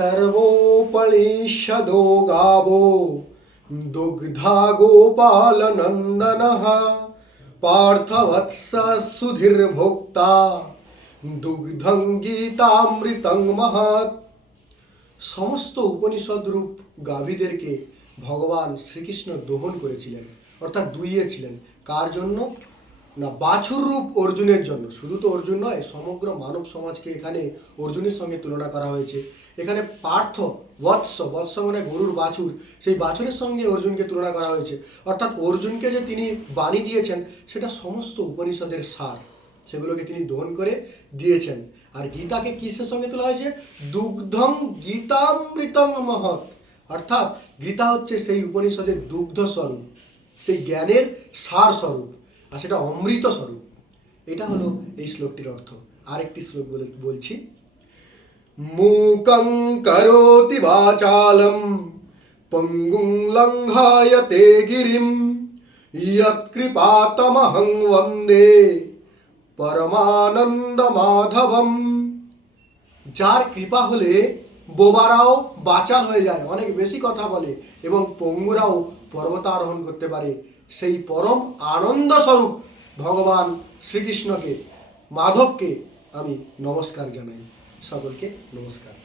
सर्वोपनिषदो गावो दुग्धा गोपालनन्दनः पार्थवत्स सुधीर्भोक्ता दुग्धं गीतामृतं महत्। সমস্ত উপনিষদ রূপ গাভীদেরকে ভগবান শ্রীকৃষ্ণ দহন করেছিলেন, অর্থাৎ দুইয়েছিলেন। কার জন্য? না, বাছুর রূপ অর্জুনের জন্য। শুধু তো অর্জুন নয়, সমগ্র মানব সমাজকে এখানে অর্জুনের সঙ্গে তুলনা করা হয়েছে। এখানে পার্থ বৎস, বৎস মানে গরুর বাছুর, সেই বাছুরের সঙ্গে অর্জুনকে তুলনা করা হয়েছে। অর্থাৎ অর্জুনকে যে তিনি বাণী দিয়েছেন সেটা সমস্ত উপনিষদের সার, সেগুলোকে তিনি দহন করে দিয়েছেন। আর গীতাকে কিসের সঙ্গে তোলা হয়েছে? দুগ্ধং গীতামৃতং মহৎ। অর্থাৎ গীতা হচ্ছে সেই উপনিষদের দুগ্ধ স্বরূপ, সেই জ্ঞানের সার স্বরূপ, আর সেটা অমৃত স্বরূপ। এটা হলো এই শ্লোকটির অর্থ। আরেকটি শ্লোক বলছি। মূকং করোতি বাচালম পঙ্গুং লঙ্ঘায়তে গিরিম ইয়ৎকৃপাতমহং বন্দে পরমানন্দ মাধবম। যার কৃপা হলে বোবারাও বাচাল হয়ে যায়, অনেক বেশি কথা বলে, এবং পঙ্গুরাও পর্বতারোহণ করতে পারে, সেই পরম আনন্দ স্বরূপ ভগবান শ্রীকৃষ্ণকে, মাধবকে আমি নমস্কার জানাই। সকলকে নমস্কার।